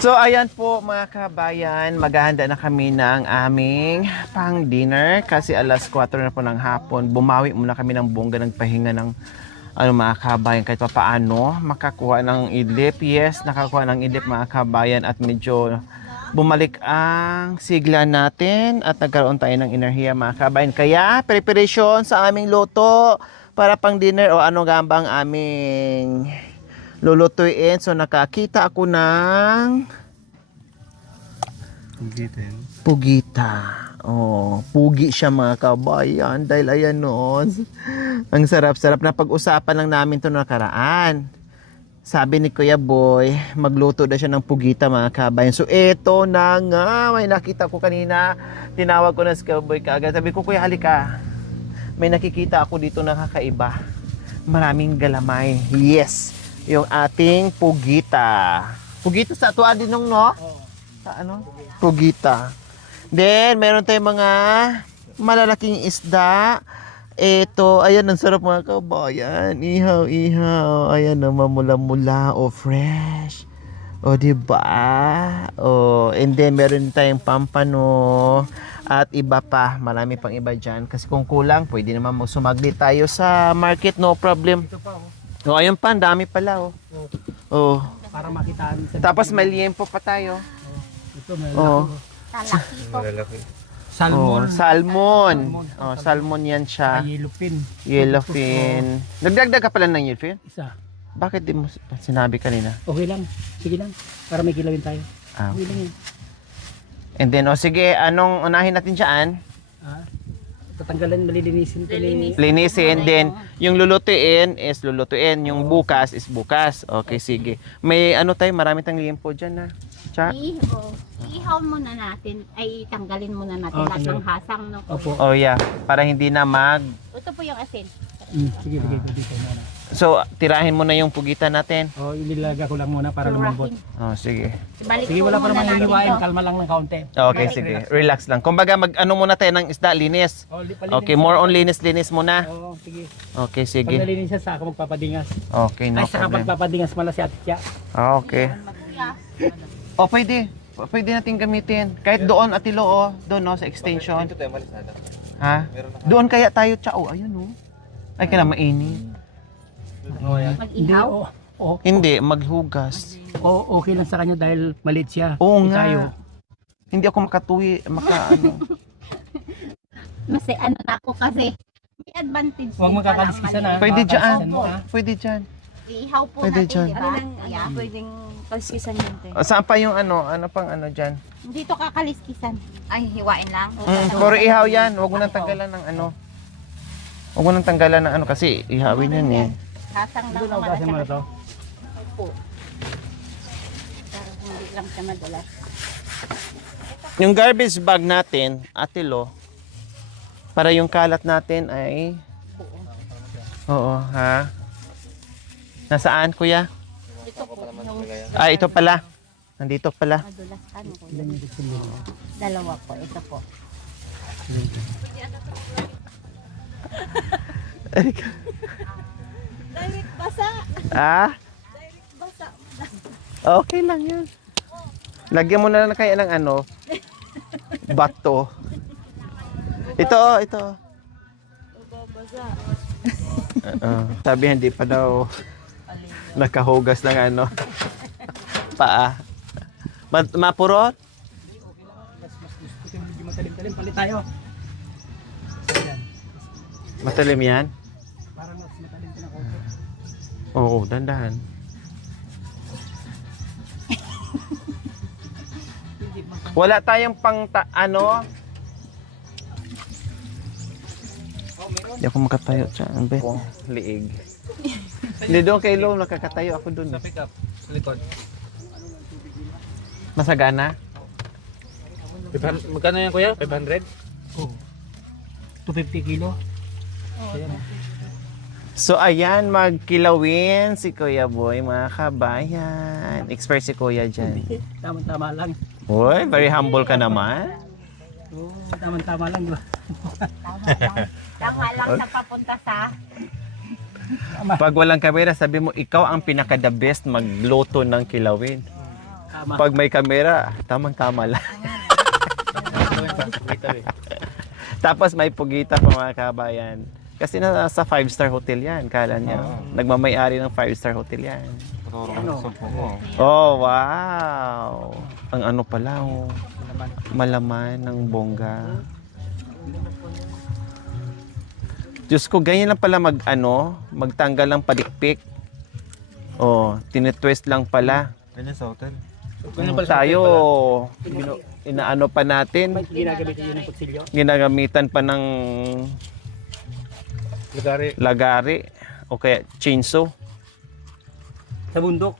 So ayan po mga kabayan, maghahanda na kami ng aming pang dinner kasi alas 4 na po ng hapon. Bumawi muna kami ng bongga, nagpahinga ng mga kabayan kahit papaano makakuha ng idlip. Yes, nakakuha ng idlip mga kabayan at medyo bumalik ang sigla natin at nagkaroon tayo ng enerhiya mga kabayan. Kaya preparation sa aming luto para pang dinner o ano nga ba ang aming lulutuin. So nakakita ako ng pugita. Oh, pugi siya mga kabayan dahil ayan noon. Ang sarap-sarap na pag-usapan lang namin 'to nakaraan. Sabi ni Kuya Boy, magluto na siya ng pugita mga kabayan. So eto na nga, may nakita ko kanina. Tinawag ko na si Kuya Boy kaagad. Sabi ko, Kuya halika. May nakikita ako dito na kakaiba. Maraming galamay. Yes, yung ating pugita. Pugita sa tuwa din nung no? Sa ano? Pugita. Then, meron tayong mga malalaking isda. Ito, ayan, ang sarap mga kabayan. Ihaw, ihaw. Ayan, mamula-mula. O, fresh. O, diba? O, and then, meron tayong pampano. At iba pa. Marami pang iba dyan. Kasi kung kulang, pwede naman sumaglit tayo sa market. No problem. Ito pa, O, ayun pa. Ang dami pala, o. O. para makitaan sa Tapos, may liempo pa tayo. ito may Oh. Malalaki. salmon, Salmon. Oh, salmon yan siya. yellowfin. Yellowfin. Nagdagdag ka pala ng yellowfin? Isa. Bakit di mo sinabi kanina? Okay lang. Sige lang. Para may kilawin tayo. Ah. Okay lang yun. And then, sige, anong unahin natin dyan? Ah. Tatanggalan, malilinisin ko ni... Linisin. Then, yung lulutuin is lulutuin. Yung bukas is bukas. Okay, sige. May tayo, marami tayong liempo dyan na. Cha? Ihaw muna natin, ay tanggalin muna natin lahat ng hasang. No? Opo. Oh yeah, para hindi na Ito po yung asin. Sige, dito muna. So, tirahin mo na yung pugitan natin. Oh, inilaga ko lang muna para lumambot. Oh, sige. Sige, wala pa naman hiwain. Kalma lang ng kaunti. Okay, sige. Relax lang. Kumbaga, muna tayo ng isda, linis. Oh, Okay, more on linis muna. Oo, sige. Okay, Pag sige. nalinisan sa ako magpapadingas. Okay, no Ay, saka problem. pagpapadingas mala si Ate Tia. Okay. O, pwede. Pwede natin gamitin. Kahit doon, Atilo, doon, no, sa extension. Ito tayo malisada. Ha? Doon kaya tayo, ayun, no. Ay, kaya mainit. Mag-ihaw? Oo. Hindi, maghugas. Okay lang sa kanya dahil maliit siya. Oo nga. Tayo. Hindi ako makatuwi, Kasi ano na ako kasi. May advantage. Huwag din magkakaliskisan pala, ha. Pwede dyan. Opo. Pwede dyan. Ihaw po Pwede natin, dyan. di ba? Pwedeng kaliskisan yun, te. Saan pa yung ano pang dyan? Dito kakaliskisan. Ay, hiwain lang. Puro ihaw yan. Huwag mo nang tanggalan ng Huwag mo nang tanggalan ng kasi ihawin yan eh. Hasang lang Doon ako naman. kasi mo na to. Opo. Pero hindi lang siya madalas. Yung garbage bag natin, Atilo, para yung kalat natin ay... Oo, ha? Nasaan, kuya? Ito po yung Ito pala. Nandito pala. madulas ano ko. Dalawa po. Ito po. Direct basa. Ah? Direct basa. Okay lang yan. Lagyan mo na lang kaya ng bato. Ito. Sabi hindi pa daw nakahugas ng paa. Mapurot? Mas gusto ko medyo matalim-talim. Palit tayo. Matalim yan? Parang mas matalim ka na konti. Oo, dandahan. Wala tayong Hindi ako makatayo dyan. Liig. Hindi doon kay Lo, nakakatayo ako doon. Sa pick up, sa likod. Masagana? Magkano yan kuya? 500? Oh. 250 kilo. Ayan. So ayan, magkilawin si Kuya Boy, mga kabayan. Expert si Kuya dyan. Tama-tama lang. Uy, very humble ka naman. Oo, tama-tama lang, di ba? Tama lang sa papunta sa Pag walang kamera, sabi mo, ikaw ang pinaka-the best magluto ng kilawin. Tama. Pag may kamera, tamang-tama lang. Tapos may pugita pa mga kabayan. Kasi nasa 5-star hotel yan, kala niya. Nagmamay-ari ng 5-star hotel yan. Ano? Oh, wow! Ang ano pala, oh. Malaman ng bongga. Diyos ko, ganyan lang pala magtanggal ng padikpik. Oh, tinitwist lang pala. Ganyan sa hotel. Tayo, inaano pa natin, Ginagamitin yun ng kutsilyo. ginagamitan pa ng Lagari. lagari o kaya chainsaw. Sa bundok.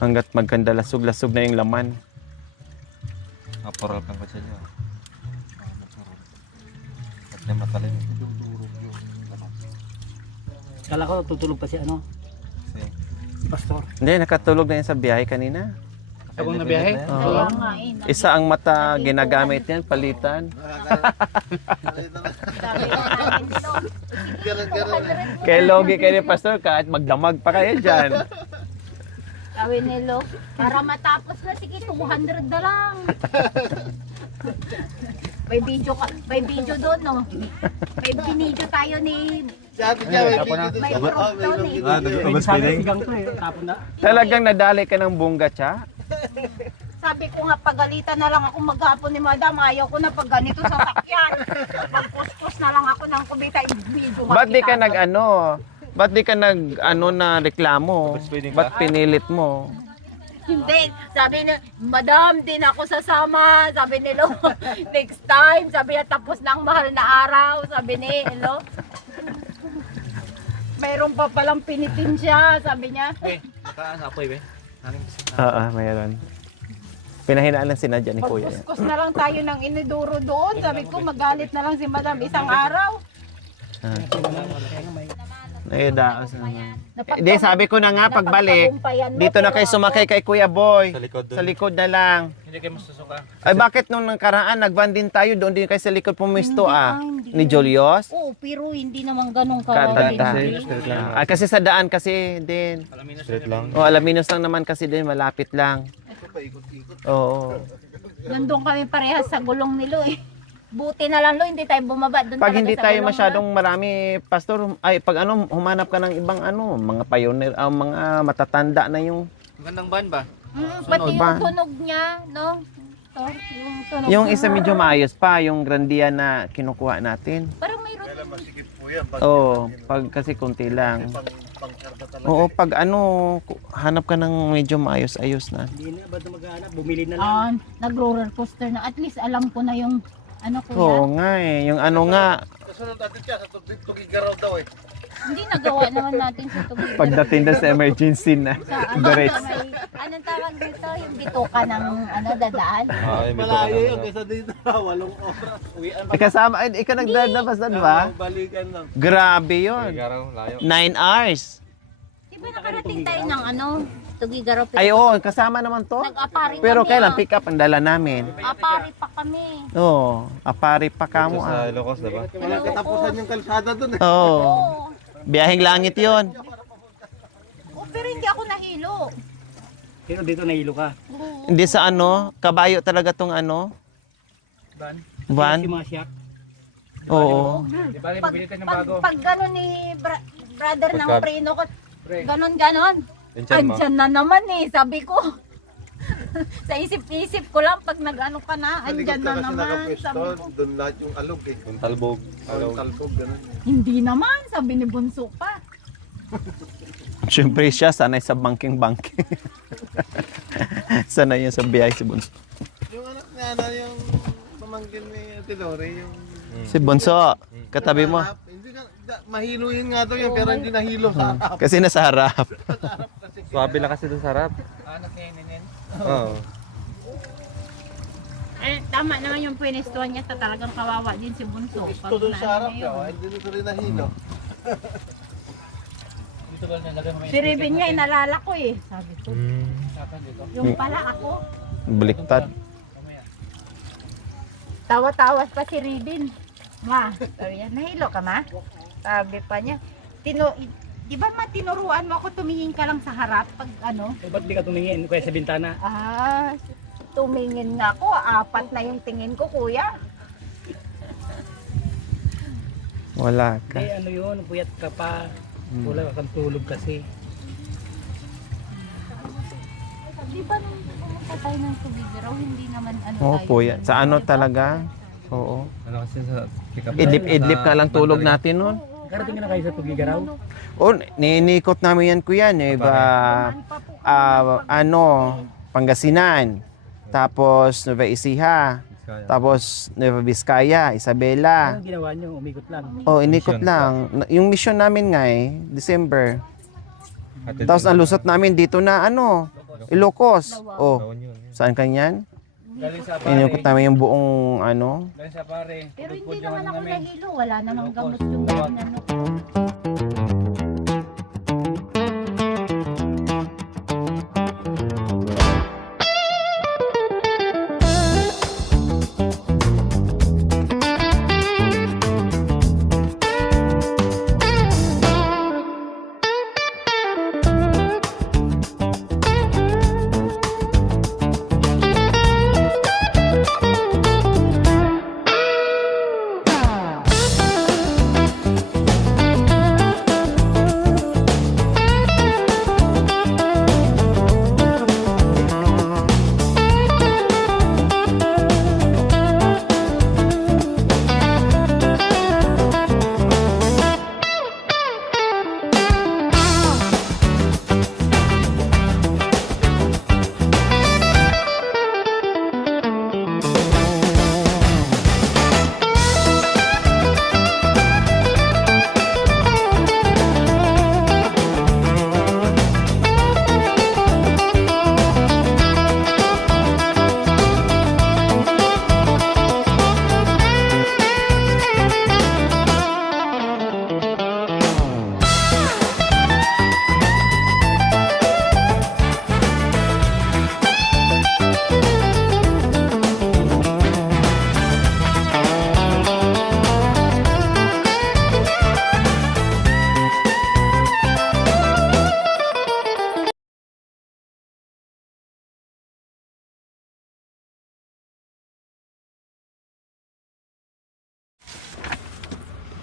Hanggat magkanda lasog-lasog na yung laman. Aparal kang kutsilyo. At niya matalim. Kala ko tutulog pa si ano, pastor. Hindi, nakatulog na yan sa biyahe kanina. Habang nabiyahe? Kaya nga Isa ang mata ginagamit yan, palitan. sabi na namin dito, Kaya logi kayo ni Pastor, kahit magdamag pa kayo dyan. sabi ni Lo, para matapos na sige 200 na lang. May video doon, no? May binidyo tayo ni may proof doon eh. Sabi sigang to eh, tapon na. Talagang nadali ka ng bungga, cha? Sabi ko nga, pagalitan na lang ako maghapon ni Madam. Ayaw ko na pag ganito sa sakyan. Magkuskus na lang ako ng kubita. I-video Ba't di ka makita mo. Ba't di ka na reklamo? Ba't pinilit mo? Hindi. Sabi ni, Madam, din ako sasama. Sabi ni Lo, next time. Sabi niya, tapos na ang mahal na araw. Sabi ni Lo. Mayroon pa palang pinitin siya. Sabi niya. Nakaapoy, be. Oo, mayroon. Pinahinaan lang sinadya ni Kuya. yan. Magkuskus na lang tayo ng iniduro doon. Sabi ko, magalit na lang si Madam isang araw. Naidaos naman. Hindi, sabi ko na nga, pagbalik, dito na kayo sumakay kay Kuya Boy. Sa likod doon. Sa likod na lang. Hindi kayo masusuka. Ay, bakit nung nakaraan, nag-van din tayo, doon din kayo sa likod pumisto ni Julius? Oo, pero hindi naman ganun Katanda. ka. Ay, kasi sa daan kasi din. Straight lang. O, Alaminos lang naman kasi din, malapit lang. Oo. Nandun kami parehas sa gulong ni Lo eh. Buti na lang Lo, hindi tayo bumaba doon Pag talaga hindi sa tayo gulong, masyadong marami, pastor, ay pag humanap ka ng ibang mga pioneer, mga matatanda na yung Magandang ban ba? pati ba? yung tunog niya, no? To, yung tunog yung niya. isa medyo maayos pa, yung grandia na kinukuha natin. Parang mayroon. Oo, pag kasi kunti lang. Oo, pag hanap ka ng medyo maayos-ayos na. Hindi na, ba't maghanap? Bumili na lang. Nag-roller coaster na. At least alam ko na yung ano ko Oo nga eh, yung nga, Hindi nagawa naman natin sa tubig. pagdating na sa emergency na, Sa direct. sa may, anong tawag dito? Yung bituka ng dadaan. Malayo yun. Kasama, ikaw nagdadabas na ba? Grabe yun. Garaw, layo. 9 hours. Di ba nakarating tayo ng Tugigaraw? Ay, oo, kasama naman to. Nag-apari Pero kami. kailan pick up ang dala namin? Apari pa kami. Oo, apari pa kamo Ito sa ah. Ilocos, diba? Katapusan yung Oo. Oo. Biyaheng langit yon. Oh, pero hindi ako nahilo. Pero dito nahilo ka. Hindi sa kabayo talaga tong Ban? van. Si mga siyak. Oo. Di ba, bibili tayo ng Pag, bago. pag gano'n ni brother ng Pagka- preno ko, ganon. Diyan mo. Andyan na naman eh, sabi ko. Sa isip-isip ko lang, pag nag-ano ka na, andyan na naman. Sabi ko, Doon lahat yung alog eh. Yung talbog. Alog. Talbog, ganun. hindi naman, sabi ni Bunso pa. Siyempre siya, sanay sa banking-banking. Sanay yun sa biyahe si Bunso. Yung anak niya na yung pamangkin ni Ate Lore, yung... Si Bunso, katabi mo. Hindi ka, mahilo yun nga daw yun, pero hindi nahilo sa harap. Kasi nasa harap. Swabe lang kasi doon sa harap. Anak niya yun. Oo. Eh, tama naman yung pwenestuhan niya, talagang kawawa din si Bunso. Gusto doon sa harap, hindi nito rin nahilo. Si Ribin niya, inalala ko eh. Sabi ko, yung pala ako. Baliktad. Tawa-tawas pa si Ribin. Ma, sabi niya, nahilo ka ma? Sabi pa niya, Di ba matinuruan mo ako tumingin ka lang sa harap pag ano? Eh, ba't di ka tumingin kaya sa bintana? Tumingin nga ako. 4 na yung tingin ko, kuya. Wala ka. Eh ano yun, puyat ka pa. Wala kang tulog kasi. Di ba nung pumunta tayo ng Tubigaraw, hindi naman ano Oo tayo? po yan. Sa ano talaga? Oo. Ano kasi sa pick-up Idlip-idlip na lang tulog natin nun. Karating ka na kayo sa Tugigaraw? O, ninikot namin yan kuya. Iba, Pangasinan. Tapos Nueva Ecija. Tapos Nueva Vizcaya, Isabela. Anong ginawa nyo? Umikot lang. Oh, inikot lang. Yung mission namin nga December. Tapos nalusot namin dito na Ilocos. Oh, saan kanyan? Inikot namin yung buong Sa pare. Pero hindi naman ako nahilo. Wala namang gamot yung ano.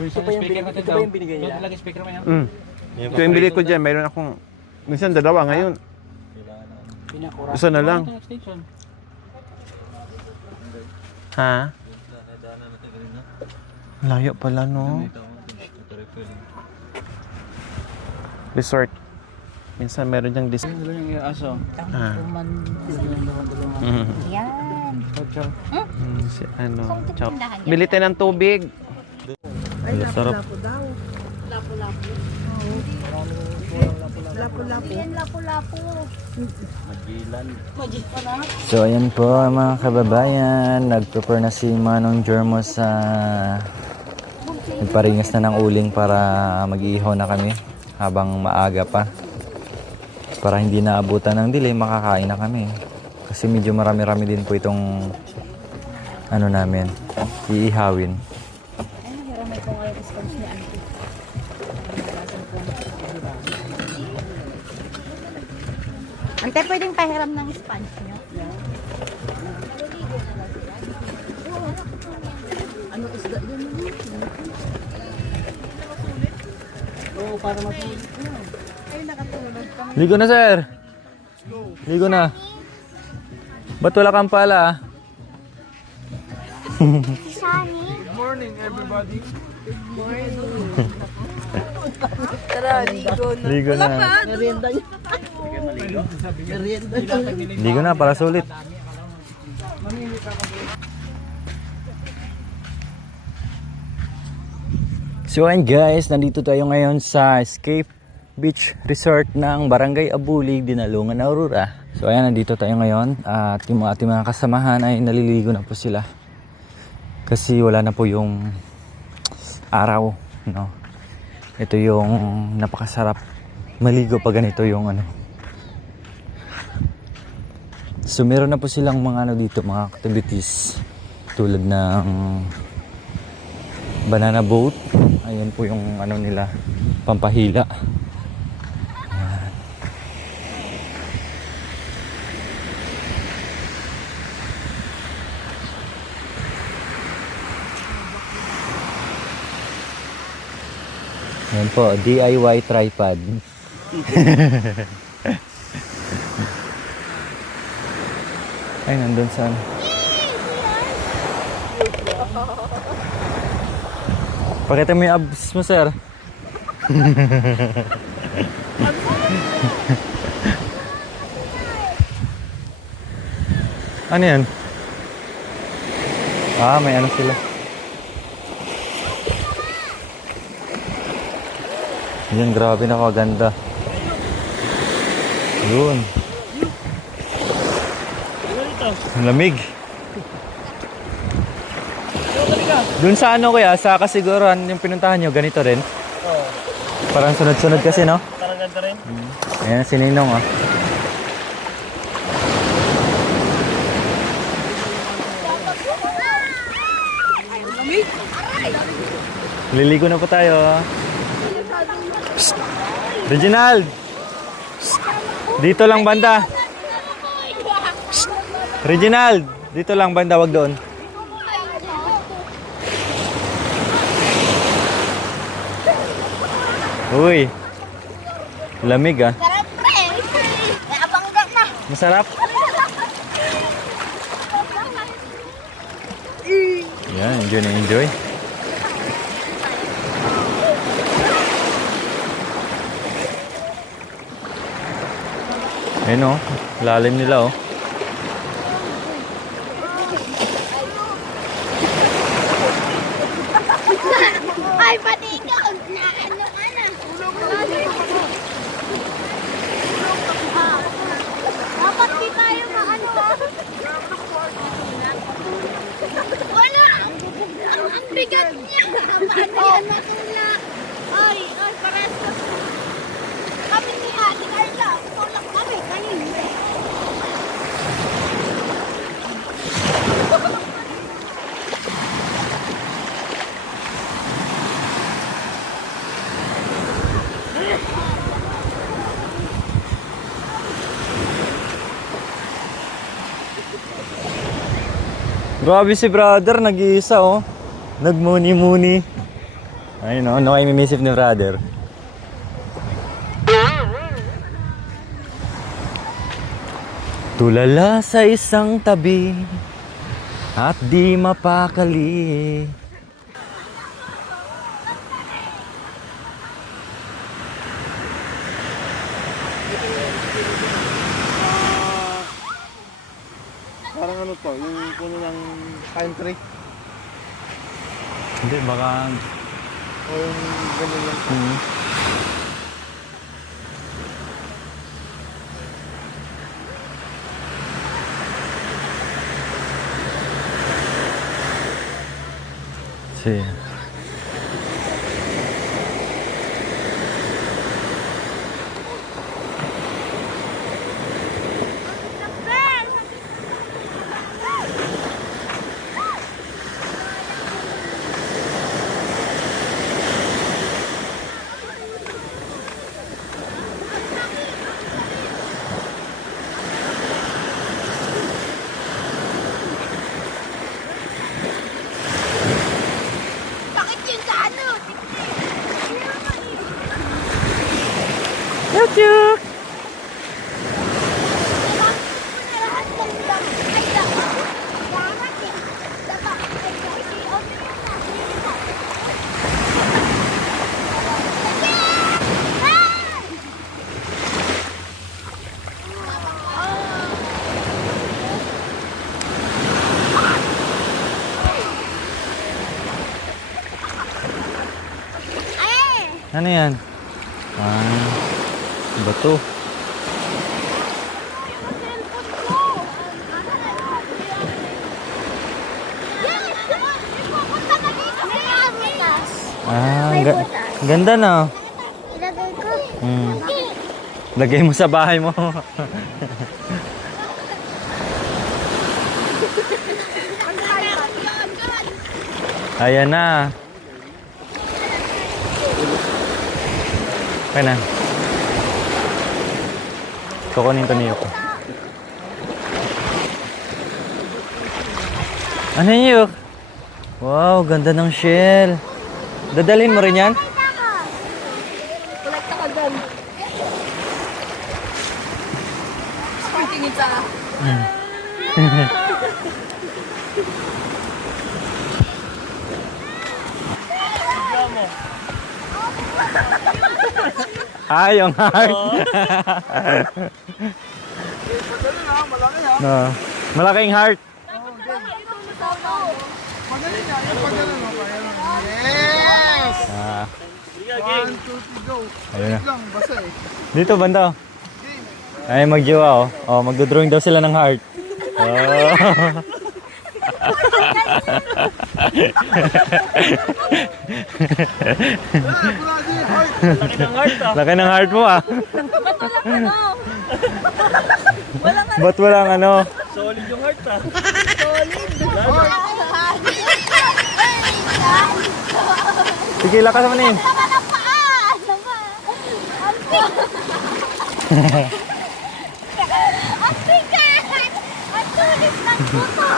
Ito pa yung binigay nila? Ito lang yung speaker mo yan? Ito yung bili ko dyan. Mayroon akong, minsan dalawa ngayon. Pinakura. Isa na lang. Extension. Ha? Layo pala no. Resort. Minsan meron diyang Ano yung aso? Ah. Yan. Si Chow. Bili tayo ng tubig. Sarap. Yan, lapu-lapu. So ayan po mga kababayan, nag-prepare na si Manong Jermo sa nagparingas na ng uling para mag-iihaw na kami habang maaga pa. Para hindi naabutan ng delay, makakain na kami. Kasi medyo marami-rami din po itong namin, iihawin. Ante, pwedeng pahiram ng sponge nyo? Ano isda yun? Oo, para matuloy. Ligo na sir! Ligo na. Ba't wala kang pala? Good morning, everybody. Ligo na. Ligo na para sulit. So ayun guys, nandito tayo ngayon sa Escape Beach Resort ng Barangay Abulig, Dinalungan, Aurora. So ayan, nandito tayo ngayon at yung ating mga kasamahan ay naliligo na po sila. Kasi wala na po yung araw, no. Ito yung napakasarap maligo pag ganito yung So meron na po silang mga dito, mga activities tulad ng banana boat. Ayan po yung nila, pampahila. Yan po, DIY tripod. Ay, nandun saan? Pakita mo yung abs mo, sir. Ano yan? Ah, may ano sila. Yan, grabe na kaganda. Yun. Ang lamig. Dun sa ano kaya, sa kasiguran yung pinuntahan nyo, ganito rin? Oo. Parang sunod-sunod kasi, no? Parang ganda rin. Ayan, si Ninong, oh. Liligo na po tayo, oh. Psst. Reginald! Psst. Dito lang banda. Psst. Reginald! Dito lang banda, wag doon. Uy. Lamig, ah. Sarap pre! Abangga na! Masarap. Yan, enjoy na enjoy. Ayun, oh. Lalim nila, oh. Ay, pati ikaw! Na ano ka na? Dapat di tayo maano ah. Wala! Ang bigat niya! Paano yan matulak? Ay, parehas na. Kami ni Ate Carla, tulak kami kanina. Grabe si brother, nag-iisa, oh. Nagmuni-muni. Ayun, oh. No, ay mimisip ni brother. Tulala sa isang tabi at di mapakali. Parang ano to, yung puno ng pine tree. Hindi, baka... O yung ganyan lang. See. Bakit yun sa ano? Yuck! Ano yan? Ah, bato. Ah, ganda na. Ilagay ko. Lagay mo sa bahay mo. Ayan na. Okay na. Kukunin to niyo ko. Ano yun? Wow, ganda ng shell. Dadalhin mo rin yan? Ah, yung heart. No. Malaking heart. Magaling nga, yung pagano mo pa. Yes! Ah, 1, 2, 3, go. ayun na. Lang, basa eh. Dito banda. Ay, magjowa oh. Oh, magdo-drawing daw sila ng heart. Oh. Laki ng heart ah. Laki ng heart mo ah. Ano? Ba't walang ano? Solid yung heart ah. Sige, lakas mo nin. Naman ang paa! Naman! Ang bigat! Ang tulis ng buto!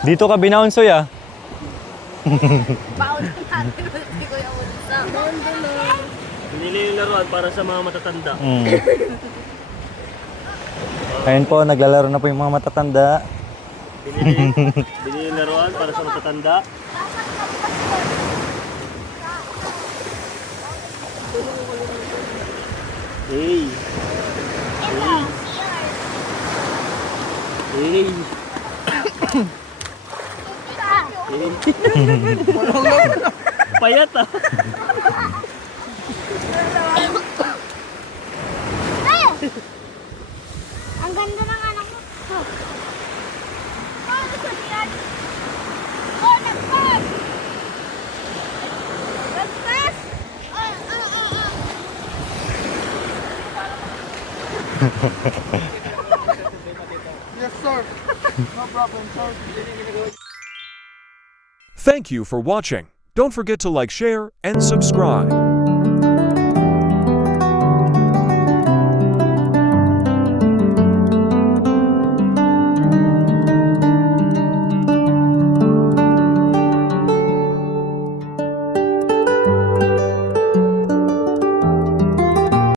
Dito ka binaunsoy ah. Baon natin si Kuya Unsa. Nilalaroan para sa mga matatanda. Ayun po, naglalaro na po yung mga matatanda. Nilalaroan para sa matatanda. Hey. Hey. Payat ah. Ang ganda ng anak mo. Oh, gusto niyan. Oh, nagpas! Nagpas! Yes, sir. No problem, sir. Thank you for watching. Don't forget to like, share, and subscribe.